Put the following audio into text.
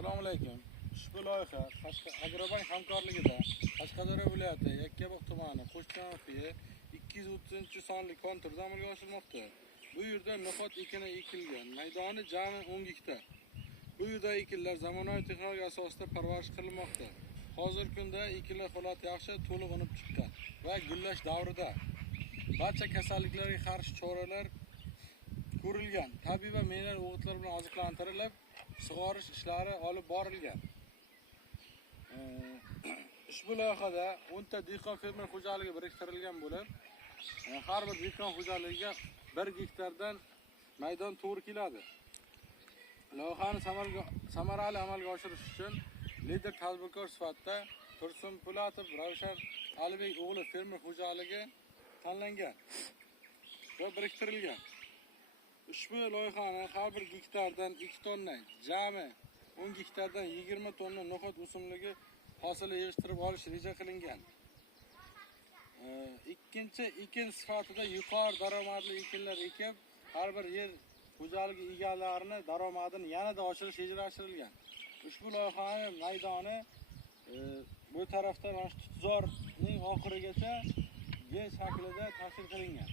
Assalomu alaykum. Ushbu loyiha Agrobank hamkorligida Qashqadaryo viloyati Yakkabog' tumani Qo'shcham F 230-sonli konturda amalga oshirilmoqda. Bu yerda no'xat ekini ekilgan. Maydoni jami 10 gektar. Bu yerda ekinlar zamonaviy texnologiya asosida parvarish qilinmoqda. Hozirgi kunda ekinlar holati yaxshi, to'liq unib chiqqan va gullash davrida. Barcha kasalliklarga qarshi choralar ko'rilgan. Tabiiy va mineral o'g'itlar bilan oziqlantirilib, sug'orish ishlari olib borilgan. Ushbu loyihada 10 ta dehqon fermer xo'jaligi biriktirilgan bo'lib, har bir dehqon xo'jaligiga 1 gektardan maydon to'g'ri keladi. Loyihani samarali amalga oshirish uchun lider tadbirkor sifatida Tursun Pulatov Ravshan Alibek o'g'li fermer xo'jaligi tanlangan va biriktirilgan. Ushbu loyihani har bir gektardan 2 tonna, jami 10 gektardan 20 tonna no'xat o'simligi hosili yig'ishtirib olish reja qilingan. Ikkinchi ekin sifatida yuqori daromadli ekinlar ekib, har bir yer xo'jaligi egalarining daromadini yanada oshirish rejalashtirilgan. Ushbu loyihaning maydoni bu tarafdan mana shu tutzorning oxirigacha G shaklida tashkil qilingan.